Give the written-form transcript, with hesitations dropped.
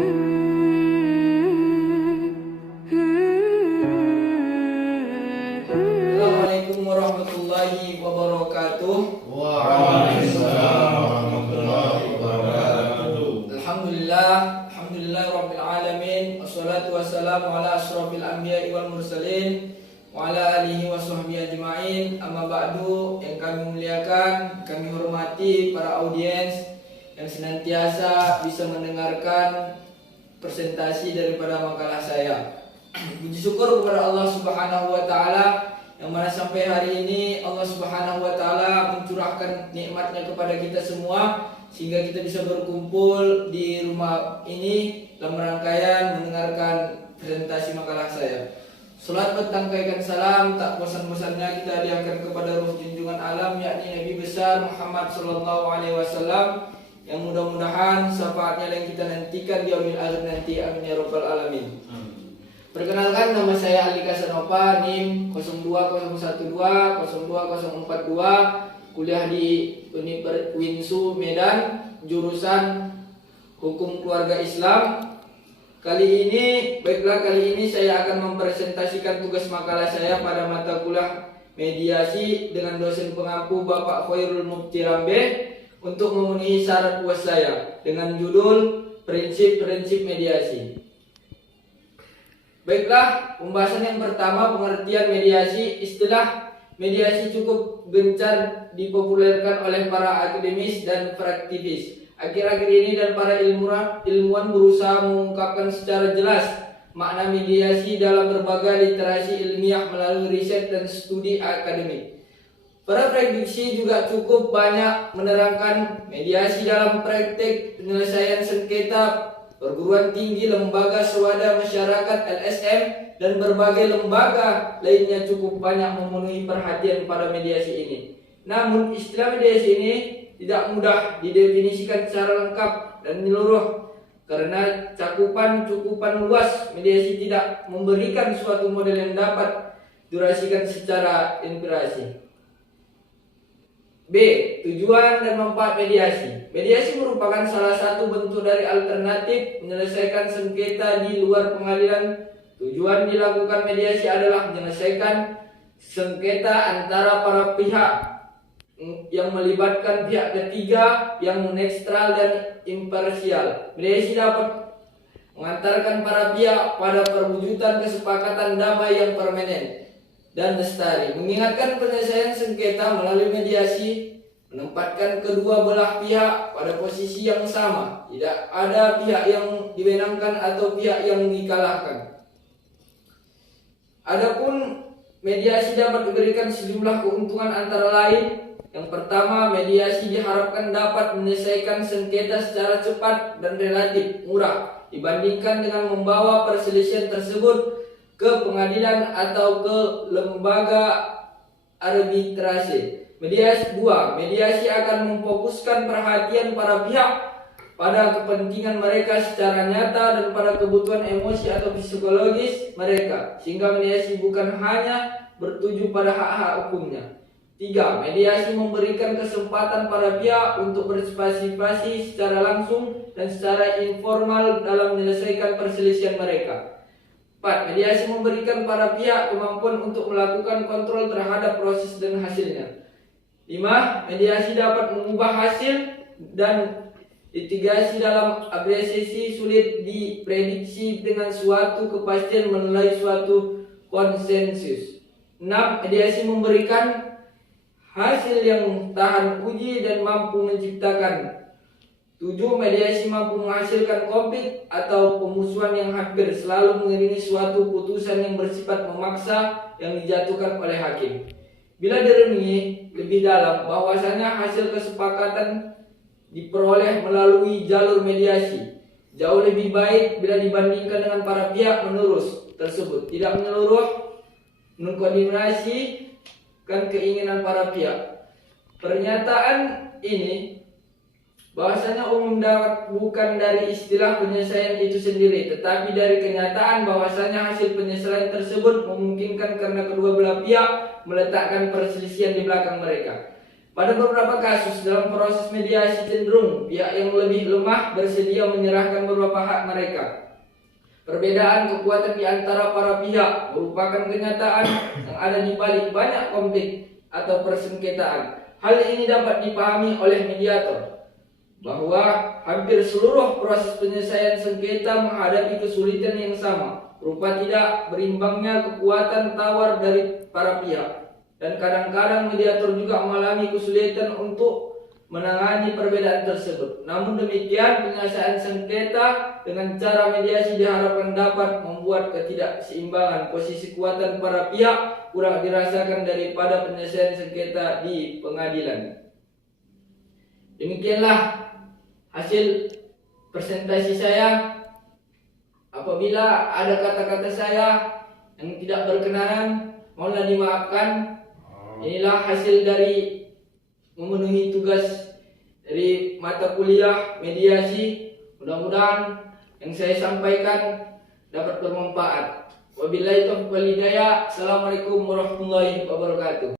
Assalamualaikum warahmatullahi wabarakatuh. Waalaikumsalam warahmatullahi wabarakatuh. Alhamdulillah rabbil alamin. Wassalatu wassalamu ala asrofil anbiya'i wal mursalin wa ala alihi wa sahbihi ajma'in. Amma ba'du, yang kami muliakan, kami hormati para audiens yang senantiasa bisa mendengarkan presentasi daripada makalah saya. Puji syukur kepada Allah Subhanahu wa taala yang mana sampai hari ini Allah Subhanahu wa taala mencurahkan nikmatnya kepada kita semua sehingga kita bisa berkumpul di rumah ini dalam rangkaian mendengarkan presentasi makalah saya. Salat bertangkaikan salam tak bosan-bosannya kita hadiahkan kepada ruh junjungan alam, yakni Nabi besar Muhammad sallallahu alaihi wasallam, yang mudah-mudahan syafaatnya yang kita nantikan di yaumil akhir nanti. Amin ya rabbal alamin. Perkenalkan, nama saya Ali Kasanova, NIM 02012020042, kuliah di Universitas Winsu Medan, jurusan Hukum Keluarga Islam. Kali ini saya akan mempresentasikan tugas makalah saya pada mata kuliah mediasi dengan dosen pengampu Bapak Khairul Mufti Rambe untuk memenuhi syarat UAS saya dengan judul Prinsip-prinsip mediasi. Baiklah, pembahasan yang pertama, pengertian mediasi. Istilah mediasi cukup gencar dipopulerkan oleh para akademis dan praktivis akhir-akhir ini, dan para ilmuwan berusaha mengungkapkan secara jelas makna mediasi dalam berbagai literasi ilmiah melalui riset dan studi akademik. Para praktisi juga cukup banyak menerangkan mediasi dalam praktek penyelesaian sengketa. Perguruan tinggi, lembaga swada masyarakat LSM, dan berbagai lembaga lainnya cukup banyak memenuhi perhatian pada mediasi ini. Namun istilah mediasi ini tidak mudah didefinisikan secara lengkap dan menyeluruh karena cukupan luas. Mediasi tidak memberikan suatu model yang dapat durasikan secara inspirasi. B. Tujuan dan manfaat mediasi. Mediasi merupakan salah satu bentuk dari alternatif menyelesaikan sengketa di luar pengadilan. Tujuan dilakukan mediasi adalah menyelesaikan sengketa antara para pihak yang melibatkan pihak ketiga yang netral dan imparsial. Mediasi dapat mengantarkan para pihak pada perwujudan kesepakatan damai yang permanen dan lestari. Mengingatkan penyelesaian sengketa melalui mediasi menempatkan kedua belah pihak pada posisi yang sama. Tidak ada pihak yang dimenangkan atau pihak yang dikalahkan. Adapun mediasi dapat diberikan sejumlah keuntungan, antara lain: yang pertama, mediasi diharapkan dapat menyelesaikan sengketa secara cepat dan relatif murah dibandingkan dengan membawa perselisihan tersebut ke pengadilan atau ke lembaga arbitrase. Mediasi 2. Mediasi akan memfokuskan perhatian para pihak pada kepentingan mereka secara nyata dan pada kebutuhan emosi atau psikologis mereka, sehingga mediasi bukan hanya bertuju pada hak-hak hukumnya. 3. Mediasi memberikan kesempatan para pihak untuk berpartisipasi secara langsung dan secara informal dalam menyelesaikan perselisihan mereka. 4. Mediasi memberikan para pihak kemampuan untuk melakukan kontrol terhadap proses dan hasilnya. 5. Mediasi dapat mengubah hasil dan litigasi dalam agresi sulit diprediksi dengan suatu kepastian melalui suatu konsensus. 6. Mediasi memberikan hasil yang tahan uji dan mampu menciptakan. 7. Mediasi mampu menghasilkan konflik atau pemusuhan yang hampir selalu mengiringi suatu putusan yang bersifat memaksa yang dijatuhkan oleh hakim. Bila direnungi lebih dalam, bahwasanya hasil kesepakatan diperoleh melalui jalur mediasi jauh lebih baik bila dibandingkan dengan para pihak menerus tersebut tidak menyeluruh mengkoordinasikan keinginan para pihak. Pernyataan ini bahwasanya umum bukan dari istilah penyelesaian itu sendiri, tetapi dari kenyataan bahwasanya hasil penyelesaian tersebut memungkinkan karena kedua belah pihak meletakkan perselisihan di belakang mereka. Pada beberapa kasus dalam proses mediasi cenderung pihak yang lebih lemah bersedia menyerahkan beberapa hak mereka. Perbedaan kekuatan di antara para pihak merupakan kenyataan yang ada di balik banyak konflik atau persengketaan. Hal ini dapat dipahami oleh mediator bahwa hampir seluruh proses penyelesaian sengketa menghadapi kesulitan yang sama, berupa tidak berimbangnya kekuatan tawar dari para pihak. Dan kadang-kadang mediator juga mengalami kesulitan untuk menangani perbedaan tersebut. Namun demikian, penyelesaian sengketa dengan cara mediasi diharapkan dapat membuat ketidakseimbangan posisi kekuatan para pihak kurang dirasakan daripada penyelesaian sengketa di pengadilan. Demikianlah hasil presentasi saya. Apabila ada kata-kata saya yang tidak berkenan, mohonlah dimaafkan. Inilah hasil dari memenuhi tugas dari mata kuliah mediasi. Mudah-mudahan yang saya sampaikan dapat bermanfaat. Wabillahi taufiq wal hidayah. Assalamualaikum warahmatullahi wabarakatuh.